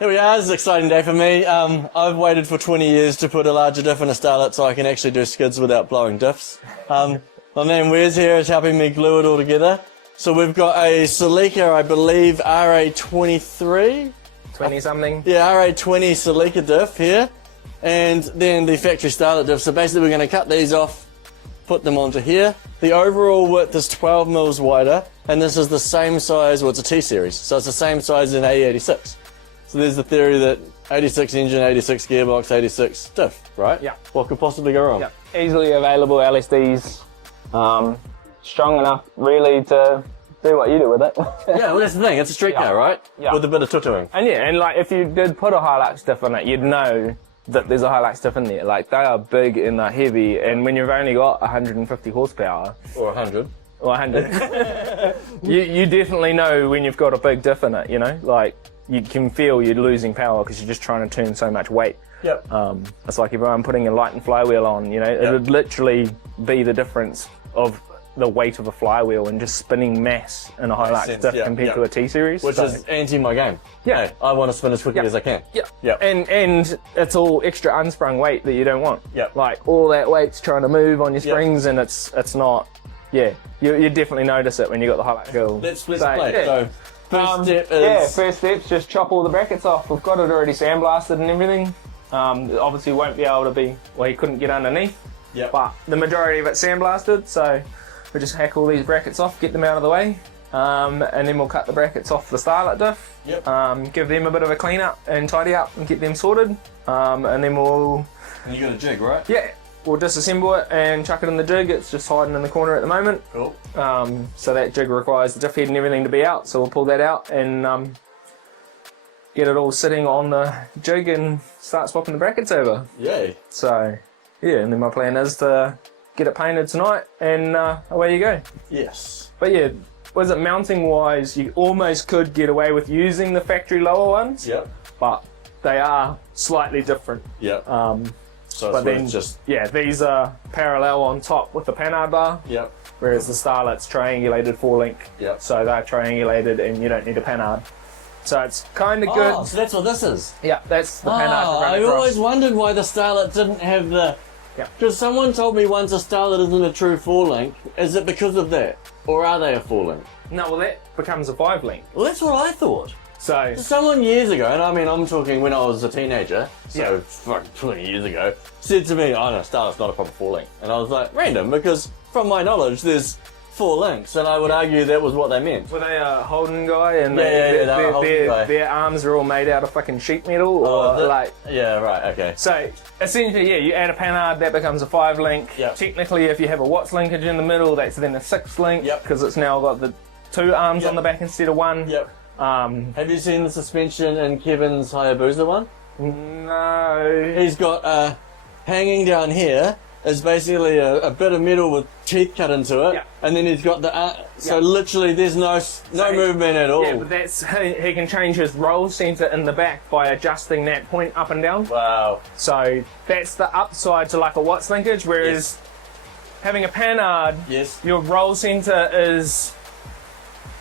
Here we are, this is an exciting day for me. I've waited for 20 years to put a larger diff in a Starlet so I can actually do skids without blowing diffs. My man Wes here is helping me glue it all together. So we've got a Celica, I believe, RA23? 20-something? Yeah, RA20 Celica diff here. And then the factory Starlet diff. So basically we're going to cut these off, put them onto here. The overall width is 12 mils wider, and this is the same size, well it's a T-series, so it's the same size as an A86. So there's the theory that 86 engine, 86 gearbox, 86 diff, right? Yeah. What could possibly go wrong? Yeah. Easily available LSDs, strong enough really to do what you do with it. Yeah, well that's the thing, it's a street car, right? Yeah. With a bit of tutoring. And yeah, and like if you did put a Hilux diff on it, you'd know that there's a Hilux diff in there. Like they are big and they're heavy, and when you've only got 150 horsepower. Or 100. Or 100. you definitely know when you've got a big diff in it, you know? Like, you can feel you're losing power because you're just trying to turn so much weight. Yep. It's like if I'm putting a light and flywheel on, you know, it would literally be the difference of the weight of a flywheel and just spinning mass in a Hilux diff compared to a T-series. Which is anti my game. Yeah. Hey, I want to spin as quickly as I can. Yeah. Yep. And it's all extra unsprung weight that you don't want. Yep. Like all that weight's trying to move on your springs and it's not, you definitely notice it when you got the Hilux girl. Let's play. So, first step is... Yeah, first step's just chop all the brackets off. We've got it already sandblasted and everything. Obviously won't be able to be, well, you couldn't get underneath. Yep. But the majority of it's sandblasted, so we just hack all these brackets off, get them out of the way, and then we'll cut the brackets off the Starlet diff. Yep. Give them a bit of a clean up and tidy up and get them sorted. And then we'll... And you got a jig, right? Yeah. We'll disassemble it and chuck it in the jig. It's just hiding in the corner at the moment. Cool. So that jig requires the diff head and everything to be out, so we'll pull that out and get it all sitting on the jig and start swapping the brackets over. Yay. So, yeah, and then my plan is to get it painted tonight and away you go. Yes. But yeah, was it mounting wise, you almost could get away with using the factory lower ones. Yep. But they are slightly different. Yep. So but then, yeah, these are parallel on top with the panhard bar. Yep. Whereas the Starlet's triangulated 4-link. Yep. So they're triangulated and you don't need a panhard. So it's kind of good. Oh, so that's what this is? Yeah, that's the panhard to run I across. always wondered why the Starlet didn't have the... Yeah. Because someone told me once a Starlet isn't a true 4-link. Is it because of that? Or are they a 4-link? No, well that becomes a 5-link. Well, that's what I thought. So Someone years ago, and I mean I'm talking when I was a teenager, so fucking 20 years ago, said to me, oh no, Starlet's not a proper 4-link. And I was like, random, because from my knowledge there's 4 links, and I would argue that was what they meant. were they a Holden guy and their arms are all made out of fucking sheet metal or like... Yeah, right, okay. So essentially, yeah, you add a panhard, that becomes a 5-link. Yep. Technically, if you have a Watts linkage in the middle, that's then a 6-link, because it's now got the 2 arms on the back instead of 1. Yep. Have you seen the suspension in Kevin's Hayabusa one? No. He's got hanging down here is basically a bit of metal with teeth cut into it, and then he's got the so literally there's no movement at all. Yeah, but that's he can change his roll center in the back by adjusting that point up and down. Wow. So that's the upside to like a Watts linkage, whereas having a panhard, your roll center is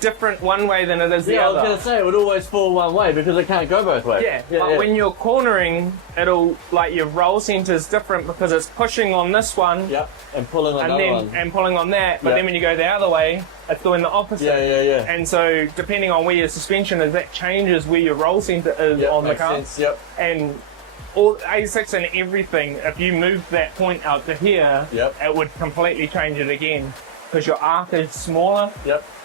different one way than it is the other. I was going to say, it would always fall one way because it can't go both ways. But when you're cornering, it'll, like your roll center is different because it's pushing on this one. And pulling on that one. And pulling on that, but then when you go the other way, it's doing the opposite. And so, depending on where your suspension is, that changes where your roll center is on the car. And all A6 and everything, if you move that point out to here, it would completely change it again because your arc is smaller.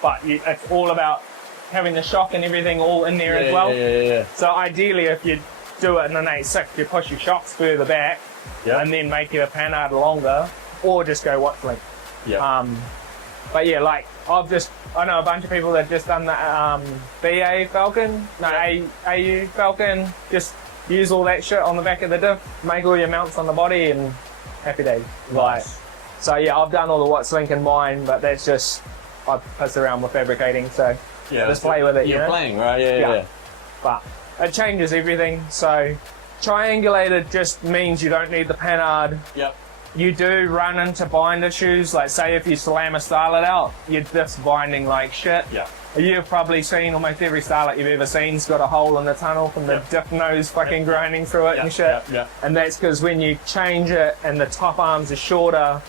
But it's all about having the shock and everything all in there as well. So ideally, if you do it in an A6, you push your shocks further back and then make your panhard longer, or just go Watts link. But yeah, like I know a bunch of people that just done the BA Falcon, AU Falcon, just use all that shit on the back of the diff, make all your mounts on the body, and happy days. Nice. So yeah, I've done all the Watts link in mine, but that's just I piss around with fabricating, so just play with it. You're playing, right? But it changes everything. So triangulated just means you don't need the panhard. You do run into bind issues, like say if you slam a Starlet out, you're just binding like shit. You've probably seen almost every Starlet you've ever seen's got a hole in the tunnel from the diff nose fucking grinding through it and shit. And that's because when you change it and the top arms are shorter,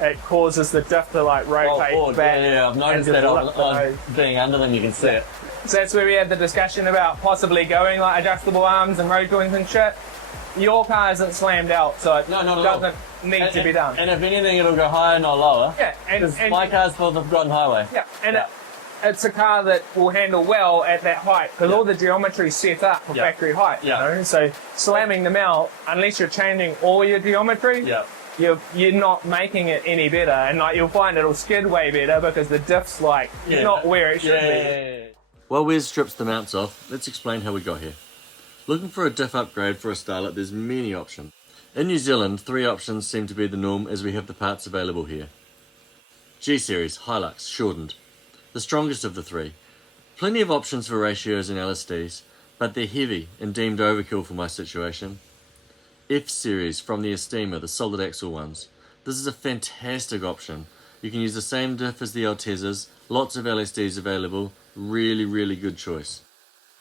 it causes the diff to like rotate back. Yeah, I've noticed that on being under them, you can see it. So that's where we had the discussion about possibly going like adjustable arms and road joints and shit. Your car isn't slammed out, so it doesn't need to be done. And if anything, it'll go higher, not lower. Yeah, and my car's for the forgotten highway. Yeah, and it's a car that will handle well at that height because all the geometry is set up for factory height. You know? So slamming them out, unless you're changing all your geometry, you're not making it any better, and like you'll find it'll skid way better because the diff's like not where it should be. While Wes strips the mounts off, let's explain how we got here. Looking for a diff upgrade for a Starlet, there's many options. In New Zealand, 3 options seem to be the norm as we have the parts available here. G-Series, Hilux, shortened. The strongest of the 3. Plenty of options for ratios and LSDs, but they're heavy and deemed overkill for my situation. F-Series from the Estima, the solid axle ones. This is a fantastic option. You can use the same diff as the Altezas, lots of LSDs available, really good choice.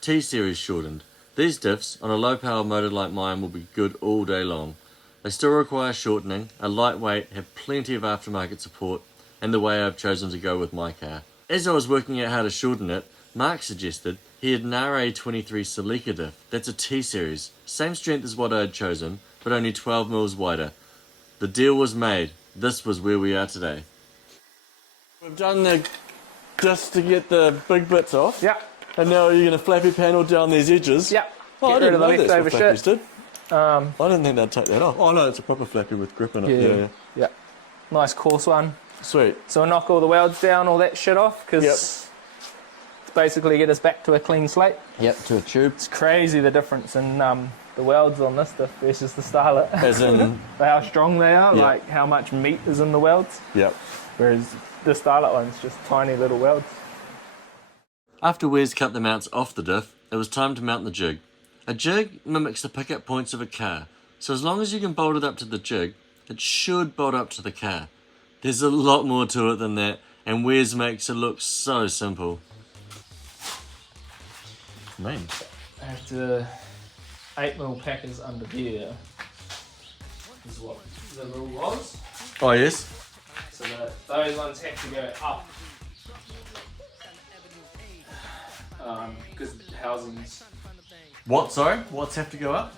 T-Series shortened. These diffs, on a low power motor like mine, will be good all day long. They still require shortening, are lightweight, have plenty of aftermarket support, and the way I've chosen to go with my car. As I was working out how to shorten it, Mark suggested he had an RA23 Celica diff. That's a T-Series. Same strength as what I had chosen, but only 12 mils wider. The deal was made. This was where we are today. We've done the just to get the big bits off. Yeah. And now you're going to flappy panel down these edges. Yeah. Oh, I didn't know that's what flappies did. I didn't think they'd take that off. Oh no, it's a proper flappy with grip in it. Yeah. Nice coarse one. Sweet. So we'll knock all the welds down, all that shit off, because it's basically get us back to a clean slate. Yep, to a tube. It's crazy the difference in the welds on this stuff versus the Starlet. As in? How strong they are, like how much meat is in the welds. Yep. Whereas the Starlet one's just tiny little welds. After Wes cut the mounts off the diff, it was time to mount the jig. A jig mimics the pickup points of a car, so as long as you can bolt it up to the jig, it should bolt up to the car. There's a lot more to it than that, and Wes makes it look so simple. Man. I have to 8mm packers under there. This is what the rule was. Oh yes. So those ones have to go up. Because housings. What, sorry? What's have to go up?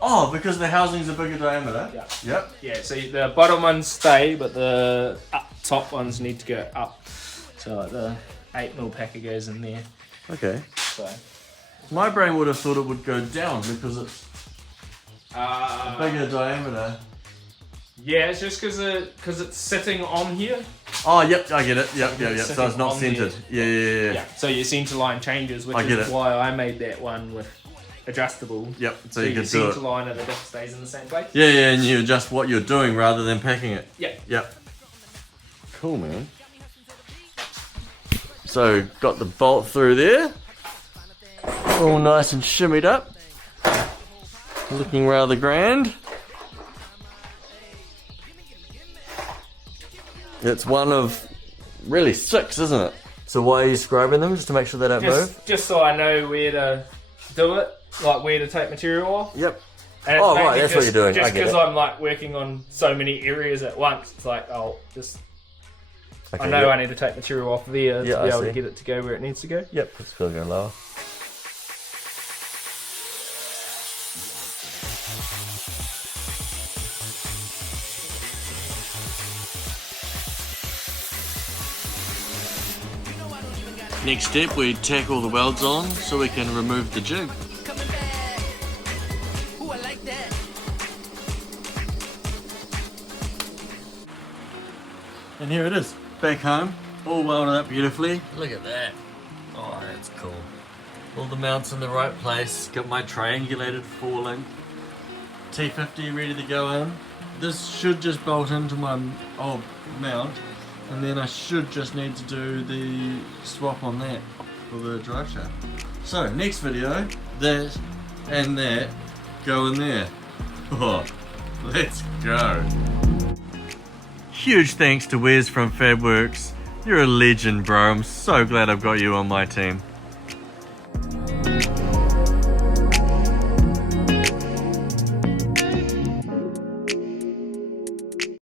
Oh, because the housing's a bigger diameter? Yeah. Yep. Yeah, so the bottom ones stay, but the top ones need to go up. So like the 8mm packer goes in there. Okay. So. My brain would have thought it would go down because it's a bigger diameter. Yeah, it's just because it's sitting on here. Oh, yep, I get it. Yep. So it's not centered. Yeah. So your center line changes, which is why I made that one with adjustable. Yep, so you can do it. Your center line of the diff stays in the same place. Yeah, and you adjust what you're doing rather than packing it. Yep. Cool, man. So, got the bolt through there. All nice and shimmied up. Looking rather grand. It's one of really 6, isn't it? So why are you scribing them? Just to make sure they don't move? Just so I know where to do it, like where to take material off. Yep. And right, that's what you're doing. Just because I'm like working on so many areas at once, it's like I'll just. I know I need to take material off there to be able to get it to go where it needs to go. Yep, it's still going lower. Next step, we tack all the welds on so we can remove the jig. And here it is, back home, all welded up beautifully. Look at that. Oh, that's cool. All the mounts in the right place. Got my triangulated forelink. T50 ready to go in. This should just bolt into my old mount. And then I should just need to do the swap on that for the drive shaft. So next video, that and that go in there. Oh, let's go. Huge thanks to Wes from Fabworx. You're a legend, bro. I'm so glad I've got you on my team.